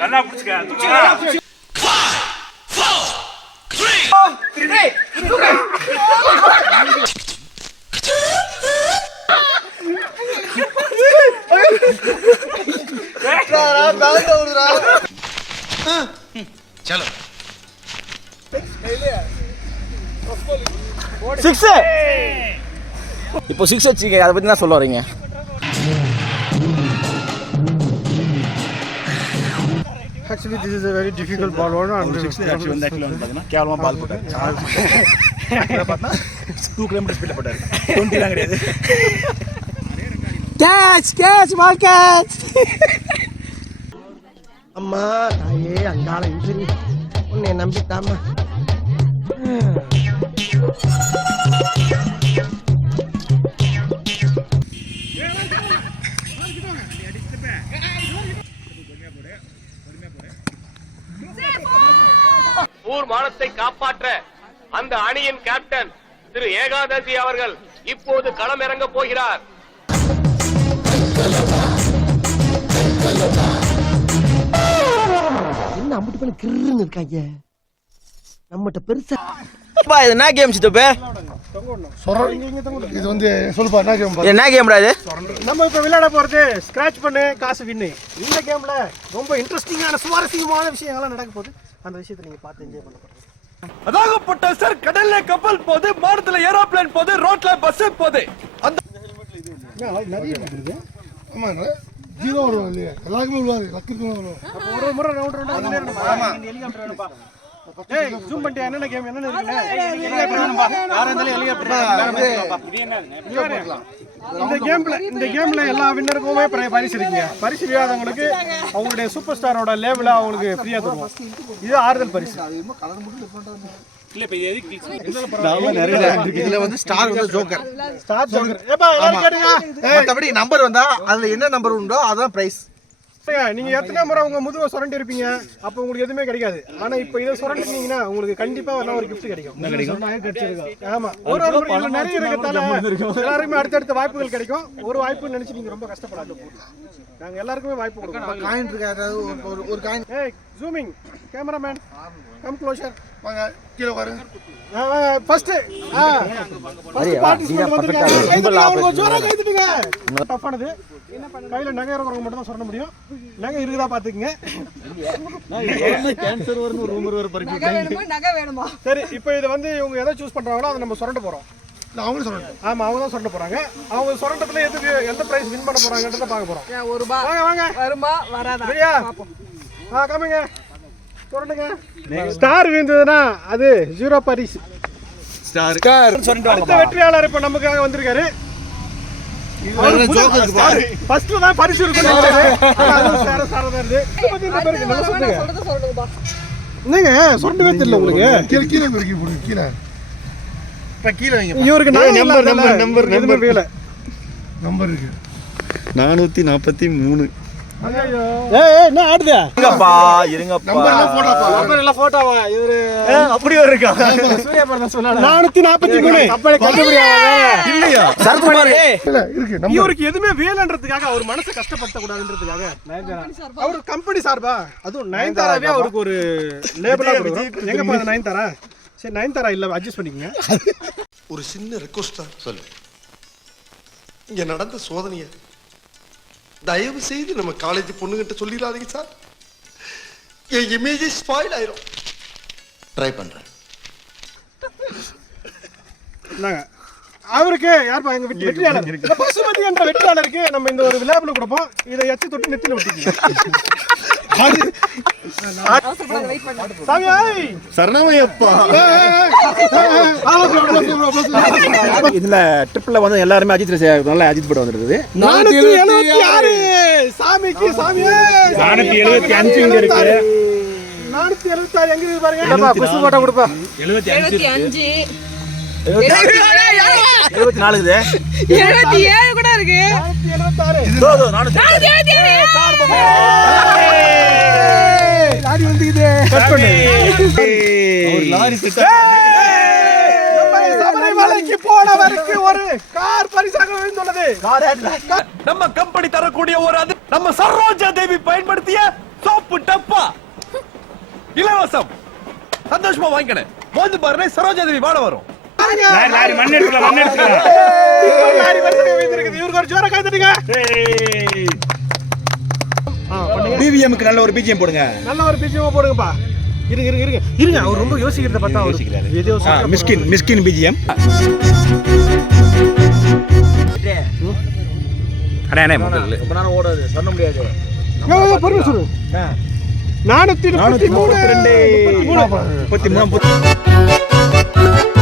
நல்லா பிடிச்சுக்க. சிக்ஸ் இப்போ சிக்ஸ் வச்சுக்க அதை பற்றி தான் சொல்ல வரீங்க Actually, this is a very difficult ball. One hundred. Actually வந்து ஆக்சுவலி வந்து பார்த்தீங்கன்னா கேவலமாக பால் போட்டார் ஆக்சுவலாக பார்த்தா டூ கிலோமீட்டர் ஸ்பீடில் போட்டார் டுவெண்ட்டிலாம் கிடையாது கேட்ச் கேட்ச் பால் கேட்ச் அம்மா தாயே அங்காள இன்சரி உன்னை நம்பித்தாமா மானத்தை காப்பாற்ற அந்த அணியின் கேப்டன் திரு ஏகாதசி அவர்கள் இப்போது களமிறங்க போகிறார். என்ன அம்பிட்டு பண்ண கிருன்னு இருக்காங்க? நம்மகிட்ட பெருசா இது என்ன கேம் சித்தப்பு? இது வந்து சொல்லுப்பா என்ன கேம் இது என்ன கேம்டா இது? நம்ம இப்ப விளையாட போறது ஸ்கிராச் பண்ணு காசு வின்னு. இந்த கேம்ல ரொம்ப இன்ட்ரெஸ்டிங்கான சுவாரஸ்யமான விஷயங்கள்லாம் நடக்க போகுது. அந்த விஷயத்தை நீங்க பார்த்து என்ஜாய் பண்ண போறீங்க. அதாகப்பட்ட சார் கடல்ல கப்பல் போகுது மாடத்துல ஏரோப்ளேன் போகுது ரோட்ல பஸ் போகுது அந்த நிறைய இருக்குது ஆமா ஜீரோ வரும் இல்லையா. எல்லாருக்குமே விழுவாது லக்கு ஒரு ஒரு முறை ரவுண்ட் ரவுண்டா ஹெலிகாப்டர் வேணும்பா ஏய் ஜூம் பண்ணிட்டு என்னென்ன கேம் என்னென்ன இந்த கேம்ல இந்த கேம்ல எல்லா வின்னருக்குமே பிர- பரிசு இருக்குங்க பரிசு இல்லாதவங்களுக்கு அவங்களுடைய சூப்பர் ஸ்டாரோட லேபிள அவங்களுக்கு ஃப்ரீயா தருவோம். இது ஆறுதல் பரிசு. இதுல வந்து ஸ்டார் வந்து ஜோக்கர் ஸ்டார் ஜோக்கர் ஏப்பா எல்லாரும் கேட்டுங்க. மத்தபடி நம்பர் வந்தா அதுல என்ன நம்பர் உண்டோ அதான் பிரைஸ் ஏங்க, நீங்க எத்தனை முறை உங்க முதுவை சுரண்டி இருப்பீங்க? அப்ப உங்களுக்கு எதுவுமே கிடைக்காது. ஆனா இப்ப இதை சுரண்டினீங்கன்னா உங்களுக்கு கண்டிப்பா வரலாம் ஒரு gift கிடைக்கும். ஆமா. ஒரு ஒரு முறை இதுல நிறைய இருக்கிறதால எல்லாருக்குமே அடுத்தடுத்த வாய்ப்புகள் கிடைக்கும். ஒரு வாய்ப்பு நினைச்சு நீங்க ரொம்ப கஷ்டப்படாது நாங்க எல்லாருக்குமே வாய்ப்பு கொடுக்கணும். காயின் இருக்கு? அதாவது ஒரு- coin zooming cameraman come closer வாங்க கீழே உட்காரு ஃபர்ஸ்ட் பார்ட்டிசிபென்ட் வந்திருக்காங்க. கைதட்டுங்க, அவங்களுக்கு ஜோரா கைதட்டுங்க. டஃப்பானது. கையில நகை இருக்கிறவங்க மட்டும் தான் சொல்ல முடியும். நகை இருக்குதா பாத்துக்கங்க நகை வேணுமா? நகை வேணுமா? சரி இப்போ இதை வந்து இவங்க எதை சூஸ் பண்றாங்களோ அதை நம்ம சுரண்ட போறோம். அவங்களும் சொல்றேன் ஆமா அவங்க தான் சுரண்ட போறாங்க. அவங்க சுரண்டத்துல எது வி- எந்த பிரைஸ் வின் பண்ண போறாங்கன்றத பார்க்க போறோம். ஏன் ஒரு ரூபாய் வாங்க வாங்க. வருமா வராதா? சரியா? ஆ காமிங்க சுரண்டுங்க ஸ்டார் விழுந்ததுன்னா அது ஜீரோ பரிசு. அடுத்த வெற்றியாளர் இப்ப நமக்காக வந்திருக்காரு. ஃபர்ஸ்ட் தான் பரிசு சொல்லுங்கப்பா என்னங்க? சுரண்டவே தெரியல உங்களுக்கு. கீழே கீழே இருக்கு கீழே. இப்ப கீழே இவருக்கு நான் நம்பர் நம்பர் நம்பர் நம்பர் வேலை நம்பர் இருக்கு. நானூத்தி நாற்பத்தி மூணு. என்ன ஆடுதா? இருங்கப்பா இருங்கப்பா. நம்பர் எல்லாம் போட்டோவா இவரு அப்படி ஒரு இருக்கா? சூர்யா படம் சொன்னாரு நானூத்தி நாற்பத்தி மூணு. கப்பலை கண்டுபிடியா இல்லையா? சரத்து பாரு இல்ல இருக்கு நம்பர் இவருக்கு எதுவுமே வேலைன்றதுக்காக அவர் மனசை கஷ்டப்படுத்த கூடாதுன்றதுக்காக அவர் கம்பெனி சார்பா? அதுவும் நயன்தாராவே அவருக்கு ஒரு லேபிளா எங்க நயன்தாரா? சரி நயன்தாரா இல்ல அட்ஜஸ்ட் பண்ணிக்கங்க. ஒரு சின்ன ரெக்வஸ்டா சொல்லு. இங்க நடந்த சோதனைய தயவு செய்து நம்ம காலேஜ் பொண்ணுகிட்ட சொல்லிடாதீங்க சார். என் இமேஜ் ஸ்பாயில் ஆயிரும். ட்ரை பண்றேன். அவருக்கு யார்ப்பா எங்க வெற்றி- வெற்றியாளர்? பசுமதி என்ற வெற்றியாளருக்கு நம்ம இந்த ஒரு லேபிள் கொடுப்போம் இதை எச்சு தொட்டு நெத்தில விட்டுக்கீங்க சரணமையப்பா இதுல ட்ரிப்ல வந்து எல்லாருமே அஜித் நல்ல அஜித் படம் வந்துருக்குது நானூத்தி எழுபத்தி ஆறு சாமிக்கு சாமியே நானூத்தி எழுபத்தி அஞ்சு இங்க இருக்கு நானூத்தி எழுபத்தி ஆறு எங்க இருக்கு பாருங்க புஷ்பு போட்டா கொடுப்பா எழுபத்தி அஞ்சு எழுபத்தி அஞ்சு இருபத்தி நாலு இது எழுபத்தி ஏழு கூட இருக்கு நானூத்தி எழுபத்தி ஆறு இதோ, இதோ, நானூத்தி நானூத்தி எழுபத்தி ஏழு லாரி வந்து இது கட் பண்ணு லாரி செட் நம்ம போனவருக்கு ஒரு கார் பரிசாக விழுந்துள்ளது. நம்ம கம்பெனி தரக்கூடிய ஒரு அது நம்ம சரோஜா தேவி பயன்படுத்திய சோப்பு டப்பா. இலவசம். சந்தோஷமா வாங்கிக்கணும். மோந்து பாருங்க. சரோஜாதேவி வாட வரும் பிவிஎம்க்கு நல்ல ஒரு பிஜிஎம் போடுங்க. நல்ல ஒரு பிஜிஎம் போடுங்கப்பா. இருங்க இருங்க இருங்க. இருங்க அவர் ரொம்ப யோசிக்கிறத பார்த்தா அவர் யோசிக்கிறாரு. மிஸ்கின் மிஸ்கின் பிஜிஎம் அண்ணா அண்ணா ரொம்ப நேரம் ஓடாது சொல்ல முடியாது. பொறுமை சொல்லு. நானூற்றி நானூற்றி மூணு. முப்பத்தி மூணு முப்பத்தி